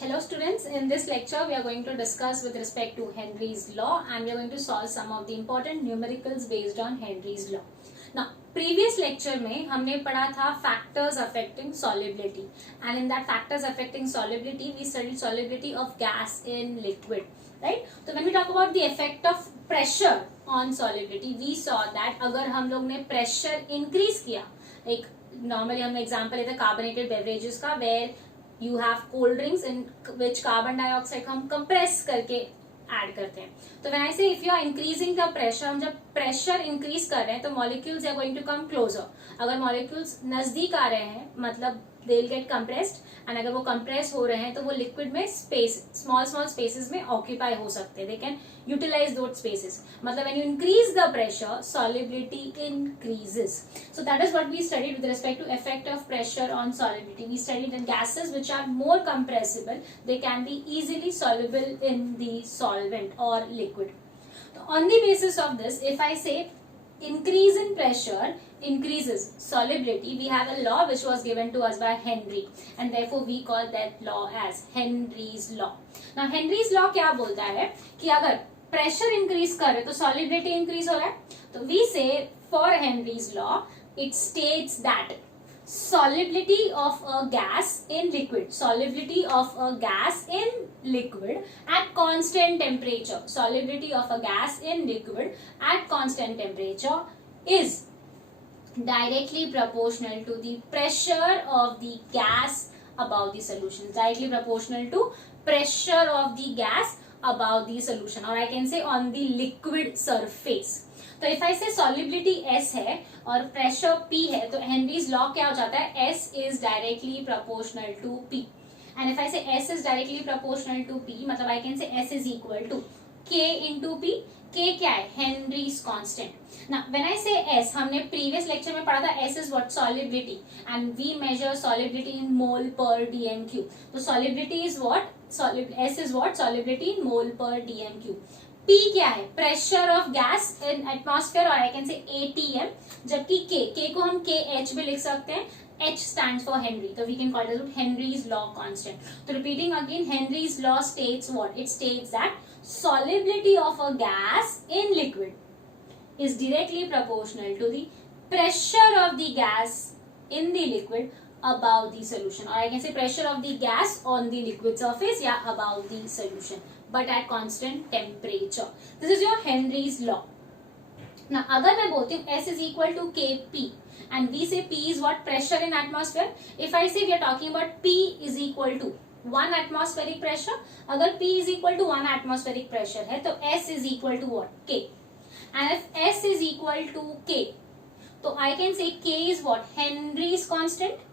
Hello students, in this lecture we are going to discuss with respect to Henry's law and we are going to solve some of the important numericals based on Henry's law. Now, previous lecture में हमने पढ़ा था factors affecting solubility and in that factors affecting solubility we studied solubility of gas in liquid, right? So when we talk about the effect of pressure on solubility, we saw that अगर हम लोग ने pressure increase किया, like normally हमने example लेते carbonated beverages का where you have cold drinks in which carbon dioxide हम compress करके ऐड करते हैं. तो when I say if you are increasing the pressure, हम जब pressure increase कर रहे हैं तो molecules are going to come closer. अगर molecules नजदीक आ रहे हैं मतलब they'll get compressed and अगर वो compress हो रहे हैं तो वो liquid में space small spaces में occupy हो सकते हैं. They can utilize those spaces. मतलब when you increase the pressure, solubility increases. So that is what we studied with respect to effect of pressure on solubility. We studied in gases which are more compressible. They can be easily soluble in the solvent or liquid. So on the basis of this, if I say increase in pressure increases solubility, we have a law which was given to us by Henry and therefore we call that law as Henry's law. Now Henry's law क्या बोलता है कि अगर pressure increase कर रहे तो solubility increase हो रहा है. तो we say for Henry's law it states that solubility of a gas in liquid, solubility of a gas in liquid at constant temperature, solubility of a gas in liquid at constant temperature is directly proportional to the pressure of the gas above the solution, directly proportional to pressure of the gas above the solution, or I can say on the liquid surface. तो if I say solubility S है और pressure P है तो Henry's law क्या हो जाता है? S is directly proportional to P. And if I say S is directly proportional to P मतलब I can say S is equal to K into P. K क्या है? Henry's constant. Now when I say S, हमने previous lecture में पढ़ा था S is what? Solubility. And we measure solubility in mole per dm3. तो solubility is what? S is what? Solubility in mole per dm3. P क्या है? Pressure of gas इन एटमॉस्फेयर और I can से ATM, जबकि K को हम KH भी लिख सकते हैं. H stands for Henry, so we can call it Henry's law constant. So repeating again, Henry's law states what? It states that solubility of a gas in liquid is directly proportional to the pressure of the gas in the liquid above the solution, or I can say pressure of the gas on the liquid surface, yeah, above the solution, but at constant temperature. This is your Henry's law. Now अगर मैं बोलती हूँ S is equal to Kp and we say P is what? Pressure in atmosphere. If I say we are talking about P is equal to 1 atmospheric pressure, अगर P is equal to 1 atmospheric pressure है तो S is equal to what? K. And if S is equal to K, तो I can say K is what? Henry's constant.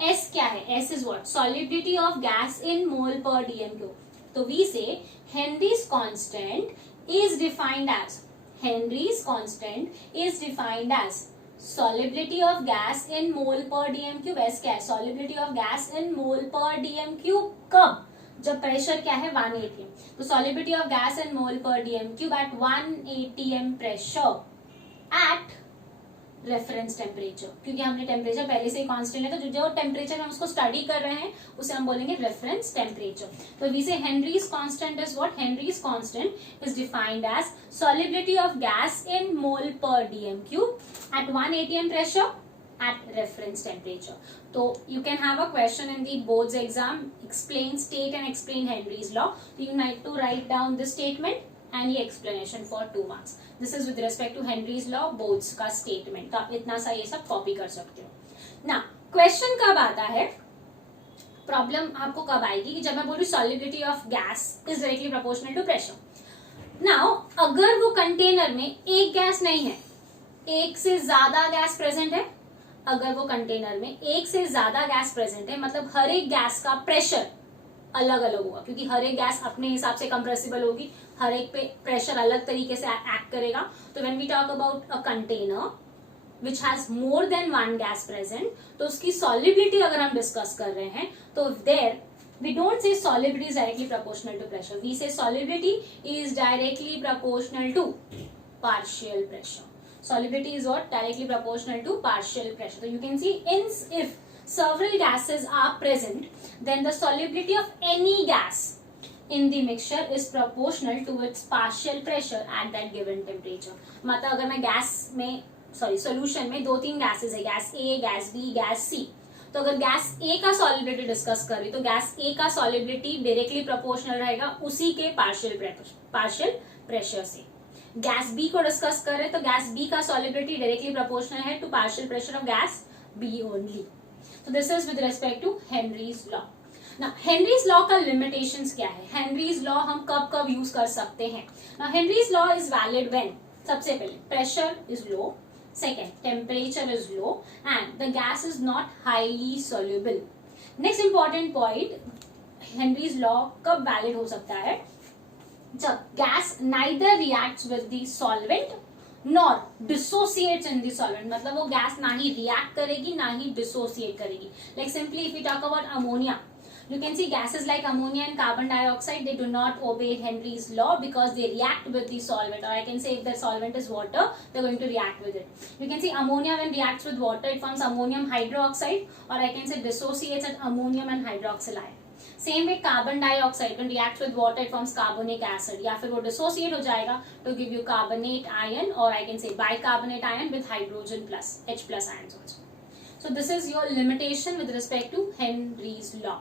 S क्या है? S is what? Solubility of gas in mole per dm3. तो we say Henry's constant is defined as solubility of gas in mole per dm3. S क्या है? Solubility of gas in mole per dm3 कब? जब प्रेशर क्या है? 1 atm. तो solubility of gas in mole per dm3 at 1 atm pressure at reference temperature, क्योंकि हमने टेम्परेचर पहले से ही कांस्टेंट है तो जो टेम्परेचर हम उसको स्टडी कर रहे हैं उसे हम बोलेंगे रेफरेंस टेम्परेचर. तो we say Henry's constant is what? Henry's constant is defined as solubility of gas in mole per dm three at 1 atm pressure at reference temperature. So you can have a question in the boards exam, state and explain Henry's law. So you need to write down this statement and the explanation for 2 marks. This is with respect to Henry's law, boards का statement. तो आप इतना सा ये सब कॉपी कर सकते हो. Now question कब आता है? प्रॉब्लम आपको कब आएगी कि जब मैं बोलूँ solubility of gas is directly proportional to pressure. Now अगर वो कंटेनर में एक गैस नहीं है, एक से ज्यादा गैस प्रेजेंट है, अगर वो कंटेनर में एक से ज्यादा गैस प्रेजेंट है मतलब हर एक गैस का प्रेशर अलग अलग होगा, क्योंकि हर एक गैस अपने हिसाब से कंप्रेसिबल होगी, हर एक पे प्रेशर अलग तरीके से एक्ट करेगा. तो when we talk about a container which has more than 1 gas present, तो उसकी सॉलिबिलिटी अगर हम डिस्कस कर रहे हैं तो there we don't say solubility is directly proportional to pressure, we say solubility is directly proportional to partial pressure. Solubility is what? Directly proportional to partial pressure. So you can see if several gases are present, then the solubility of any gas in the mixture is proportional to its partial pressure at that given temperature. मतलब अगर मैं गैस में सोल्यूशन में 2-3 गैसेस है, गैस ए, gas B, gas C, तो अगर गैस ए का solubility discuss कर रही तो गैस ए का सॉलिबिलिटी डायरेक्टली प्रोपोर्शनल रहेगा उसी के पार्शियल प्रेशर से. गैस बी को डिस्कस कर रहे तो गैस बी का सॉलिबिलिटी डायरेक्टली प्रोपोर्शनल है to partial pressure of gas B only. So this is with respect to Henry's law. Now Henry's law का limitations क्या है? Henry's law हम कब कब यूज कर सकते हैं? Now Henry's law is valid when, सबसे पहले pressure is low, second temperature is low and the gas is not highly soluble. Next important point, Henry's law कब valid हो सकता है? जब gas neither reacts with the solvent nor dissociates in the solvent. मतलब वो गैस ना ही रिएक्ट करेगी ना ही डिसोसिएट करेगी. Like simply if you talk about ammonia, you can see gases like ammonia and carbon dioxide, they do not obey Henry's law because they react with the solvent, or I can say if the solvent is water, they're going to react with it. You can see ammonia when reacts with water, it forms ammonium hydroxide, or I can say dissociates at ammonium and hydroxyl ion. Same way carbon dioxide when reacts with water it forms carbonic acid, या फिर वो dissociate हो जाएगा to give you carbonate ion, और I can say bicarbonate ion with hydrogen plus H+ ions also. So this is your limitation with respect to Henry's law.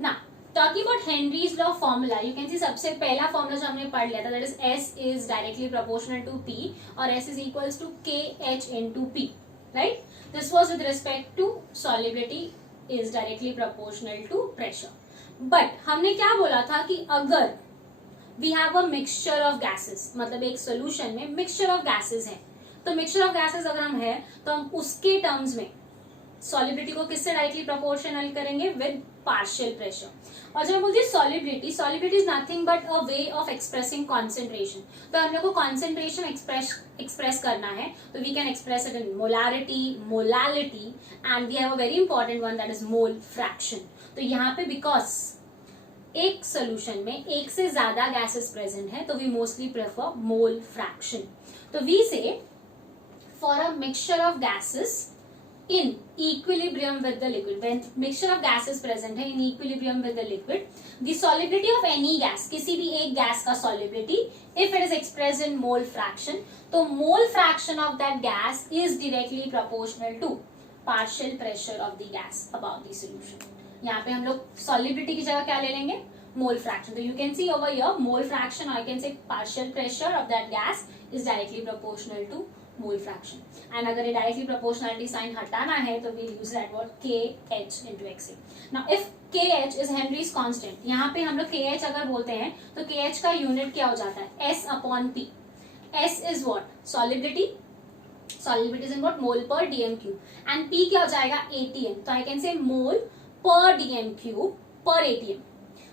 Now talking about Henry's law formula, you can see सबसे पहला formula जो हमने पढ़ लिया था that is S is directly proportional to P और S is equals to KH into P, right. This was with respect to solubility is directly proportional to pressure. But हमने क्या बोला था कि अगर we have a mixture of gases, मतलब एक सोल्यूशन में मिक्सचर ऑफ गैसेस है, तो मिक्सचर ऑफ गैसेस अगर हम है तो हम उसके टर्म्स में सॉलिबिलिटी को किससे डायरेक्टली प्रोपोर्शनल करेंगे? With partial pressure. और जब मैं बोलती हूँ solubility is nothing but a way of expressing concentration. तो हम लोग को कॉन्सेंट्रेशन एक्सप्रेस करना है तो we can express it in molarity, molality and we have a very important one that is mole fraction. तो यहाँ पे बिकॉज एक सोल्यूशन में एक से ज्यादा गैसेस प्रेजेंट है तो we mostly prefer mole fraction. तो we say for a mixture of gases in equilibrium with the liquid, when mixture of gases present है in equilibrium with the liquid, the solubility of any gas, किसी भी एक गैस का solubility if it is expressed in mole fraction, तो mole fraction of that gas is directly proportional to partial pressure of the gas above the solution. यहाँ पे हम लोग solubility की जगह क्या ले लेंगे? Mole fraction. तो you can see over here mole fraction, or I can say partial pressure of that gas is directly proportional to mole fraction. And अगर ये डायरेक्टली प्रोपोर्शनलिटी साइन हटाना है तो we use that word KH into XA. Now if KH is Henry's constant, यहाँ पे हम लोग KH अगर बोलते हैं तो KH का यूनिट क्या हो जाता है? S upon P. S is what? Solubility. Solubility is in what? Mole per dm cube. And P क्या हो जाएगा? ATM. तो आई कैन से मोल पर dm क्यूब पर ATM.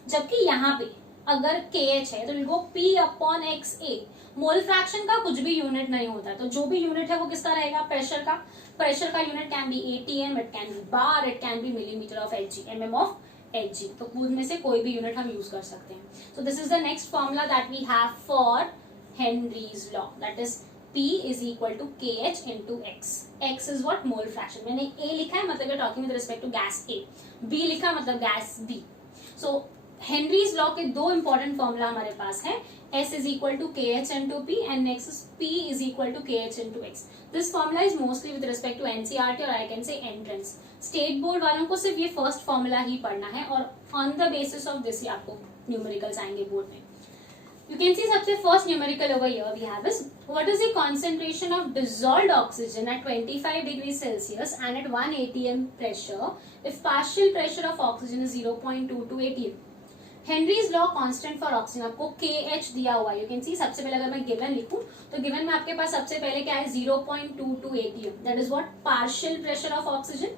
जबकि यहाँ पे अगर KH है तो will go P upon XA. Mole fraction का कुछ भी यूनिट नहीं होता, तो जो भी यूनिट है वो किसका रहेगा? प्रेशर का. प्रेशर का unit can be ATM, it can be bar, it can be millimetre of Hg, mm of Hg. तो खुद में से कोई भी यूनिट हम यूज कर सकते हैं. So this is the next formula that we have for Henry's law, that is P is equal to KH into X. X is what? Mole fraction. मैंने A लिखा है मतलब talking with respect to gas A. B लिखा मतलब gas B. So Henry's law के दो important formula हमारे पास है. S is equal to KH into P and next is P is equal to KH into X. This formula is mostly with respect to NCERT or I can say entrance. State board वालों को सिर्फ ये first formula ही पढ़ना है और on the basis of this he आपको न्यूमेरिकल्स आएंगे बोर्ड में. You can see सबसे first numerical over here we have is what is the concentration of dissolved oxygen at 25 degrees Celsius and at 1 atm pressure if partial pressure of oxygen is 0.22 atm. Henrys law constant for oxygen आपको KH दिया हुआ है. You can see सबसे पहले अगर मैं गिवन लिखूं तो गिवन में आपके पास सबसे पहले क्या है? 0.22 atm. That is what? Partial pressure of oxygen.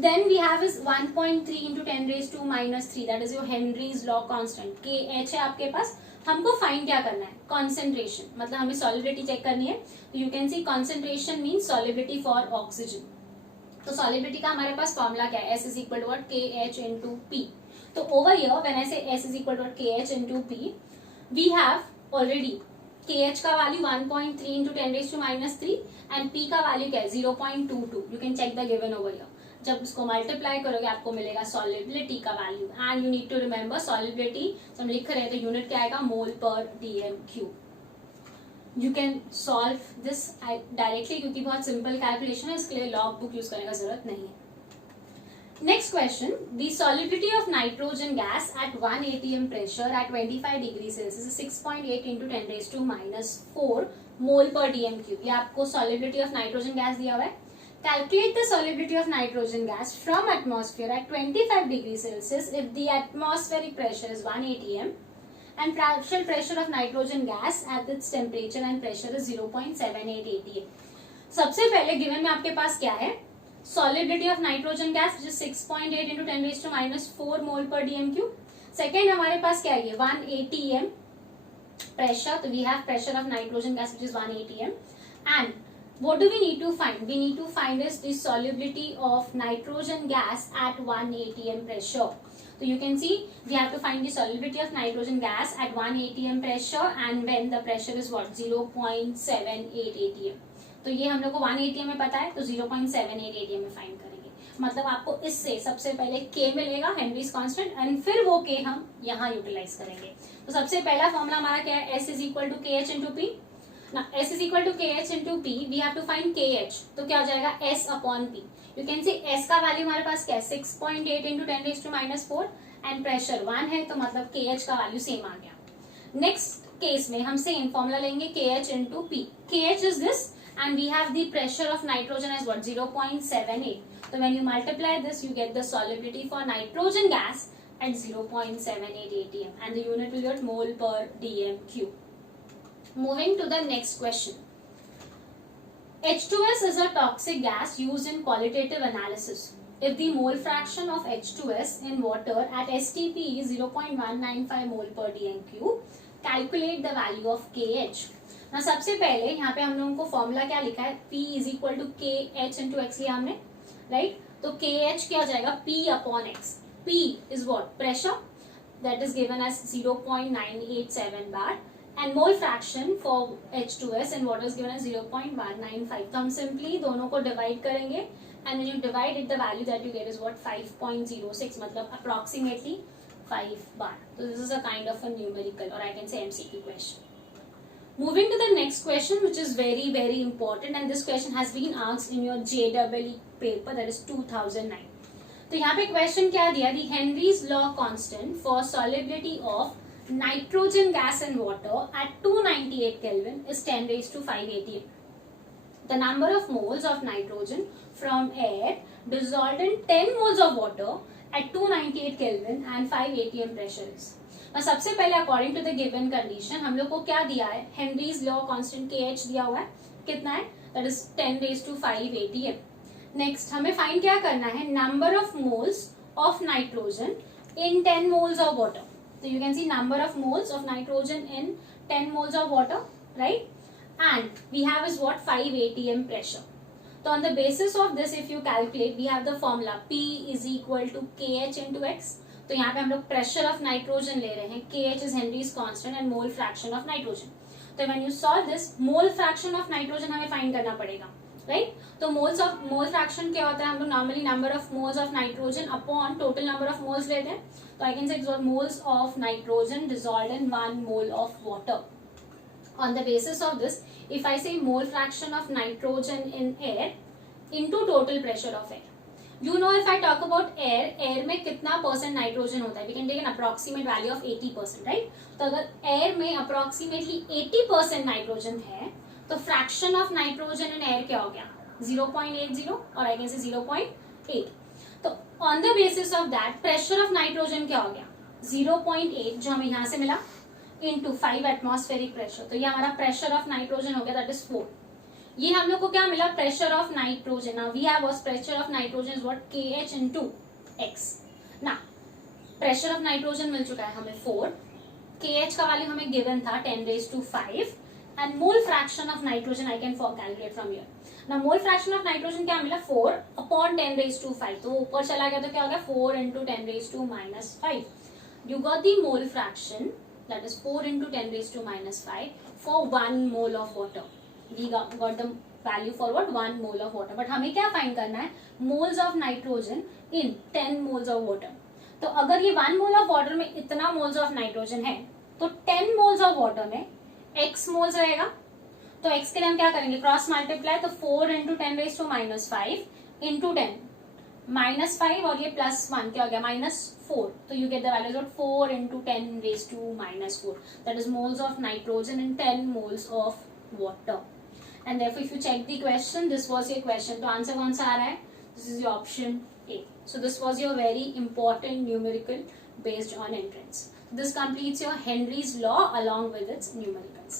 Then we have is 1.3 into 10⁻⁻³ that is your Henry's law constant. KH है आपके पास. हमको फाइंड क्या करना है? कॉन्सेंट्रेशन, मतलब हमें सॉलिबिलिटी चेक करनी है. तो you can C concentration means solubility for oxygen. तो सॉलिबिलिटी का हमारे पास फॉर्मूला क्या है? S is equal to what? KH into P. तो over here when I say S is equal to KH into P, we have already KH का वैल्यू 1.3 into 10⁻³ and P का वैल्यू क्या है? 0.22. You can check the given over here. जब उसको मल्टीप्लाई करोगे आपको मिलेगा सॉल्युबिलिटी का value, and you need to remember solubility हम लिख रहे हैं तो यूनिट क्या आएगा, मोल पर DM cube. You can solve this directly क्योंकि बहुत सिंपल कैलकुलेशन है, इसके लिए लॉग बुक यूज करने का जरूरत नहीं है. Next question, the solubility of nitrogen gas at 1 atm pressure at 25 degrees Celsius is 6.8 into 10 raised to minus 4 mole per dm cube. ये आपको solubility of nitrogen gas दिया हुआ है. Calculate the solubility of nitrogen gas from atmosphere at 25 degrees Celsius if the atmospheric pressure is 1 atm and partial pressure of nitrogen gas at its temperature and pressure is 0.78 atm. सबसे पहले given में आपके पास क्या है, solubility of nitrogen gas which is 6.8 into 10 raised to minus 4 mole per dm cube. Second हमारे पास क्या है, 1 atm pressure, तो we have pressure of nitrogen gas which is 1 atm. And what do we need to find? We need to find is the solubility of nitrogen gas at 1 atm pressure. So you can see we have to find the solubility of nitrogen gas at 1 atm pressure and when the pressure is what, 0.78 atm. तो ये हम लोग को 1 atm में पता है तो 0.78 atm में फाइंड करेंगे. मतलब आपको इससे सबसे पहले k मिलेगा, हेनरीज कांस्टेंट, एंड फिर वो k हम यहाँ यूटिलाइज करेंगे. तो सबसे पहला फॉर्मूला हमारा क्या है, S is equal to KH into P. ना S is equal to KH into P, we have to find KH. तो क्या हो जाएगा, S upon P. You can see S का वैल्यू हमारे पास क्या है, 6.8 into 10 raise to minus 4 and pressure 1 है तो मतलब KH का वैल्यू सेम आ गया. नेक्स्ट केस में हम सेम फॉर्मूला लेंगे KH into P. KH is this and we have the pressure of nitrogen as what, 0.78. So when you multiply this you get the solubility for nitrogen gas at 0.78 atm and the unit will get mole per dm cube. Moving to the next question. H2S is a toxic gas used in qualitative analysis. If the mole fraction of H2S in water at STP is 0.195 mole per dm cube, calculate the value of KH. ना सबसे पहले यहाँ पे हम लोगों को फॉर्मूला क्या लिखा है, P इज इक्वल टू के एच इंटू एक्स लिया हमने, राइट. तो के एच क्या हो जाएगा, P upon x. P is what, pressure that is given as 0.987 bar and mole fraction for H2S in water is given as 0.195. तो हम सिंपली दोनों को डिवाइड करेंगे and when you divide it the value that you get is what, 5.06, मतलब approximately 5 bar. तो this is a kind of a numerical और I can say MCQ question. Moving to the next question, which is very very important and this question has been asked in your JEE paper, that is 2009. तो यहाँ पे क्वेश्चन क्या दिया, the Henry's law constant for solubility of nitrogen gas in water at 298 Kelvin is 10 raised to 5 atm. The number of moles of nitrogen from air dissolved in 10 moles of water at 298 Kelvin and 5 atm pressure is. सबसे पहले according to the given condition हम लोग को क्या दिया है, Henrys law constant KH दिया हुआ है, कितना है, that is 10 raise to 5 atm. Next हमें फाइंड क्या करना है, number of moles of nitrogen in 10 moles of water. तो you can see number of moles of nitrogen in 10 moles of water, right, and we have is what, 5 atm pressure. तो on the basis of this if you calculate we have the formula P is equal to KH into x. तो यहाँ पे हम लोग pressure of nitrogen ले रहे हैं, KH is Henry's constant and mole fraction of nitrogen. तो when you solve this, mole fraction of nitrogen हमें फाइंड करना पड़ेगा, राइट. तो मोल फ्रैक्शन क्या होता है, हम लोग normally number of moles of nitrogen upon total number of moles लेते हैं. तो I can say it's moles of nitrogen dissolved in 1 mole of water. On the basis of this if I say mole fraction of nitrogen in air into total pressure of air. You know if I talk about air, air में कितना percent nitrogen होता है, we can take an approximate value of 80%, right? तो अगर air में approximately 80% नाइट्रोजन है तो fraction of nitrogen in air क्या हो गया, 0.80 और आई कैन से 0.8. तो on the basis of that pressure of nitrogen क्या हो गया, 0.8 जो हमें यहाँ से मिला इंटू 5 एटमॉस्फेरिक प्रेशर. तो ये हमारा प्रेशर ऑफ नाइट्रोजन हो गया, दैट इज 4. ये हम लोग को क्या मिला, pressure of nitrogen. Now we have pressure of nitrogen is what, KH into x. ना प्रेशर ऑफ नाइट्रोजन मिल चुका है हमें 4, KH का वैल्यू हमें गिवन था 10 raise to 5 and mole fraction of nitrogen I can calculate from here. ना मोल फ्रैक्शन ऑफ नाइट्रोजन क्या मिला, 4 अपॉन 10 रेज़ टू 5. तो ऊपर चला गया तो क्या हो गया, 4 into 10 raise to minus 5. You got the mole fraction that is 4 into 10 raise to minus 5 for 1 mole of water. We got the value for what 1 mole of water, but हमें क्या फाइंड करना है, moles of nitrogen in 10 moles of water. तो अगर ये 1 mole of water में इतना moles of nitrogen है तो 10 मोल्स ऑफ वाटर में x मोल्स रहेगा। तो x के लिए हम क्या करेंगे, क्रॉस मल्टीप्लाई, तो 4 इंटू 10 रेज टू -5 इंटू 10 -5 और ये +1 क्या हो गया -4, तो you get the values of 4 into 10 raise to -4, that is moles of nitrogen in 10 moles of water. And therefore if you check the question, this was your question, तो आंसर कौन सा आ रहा है, this is your option A. So this was your very important numerical based on entrance. This completes your Henry's law along with its numericals.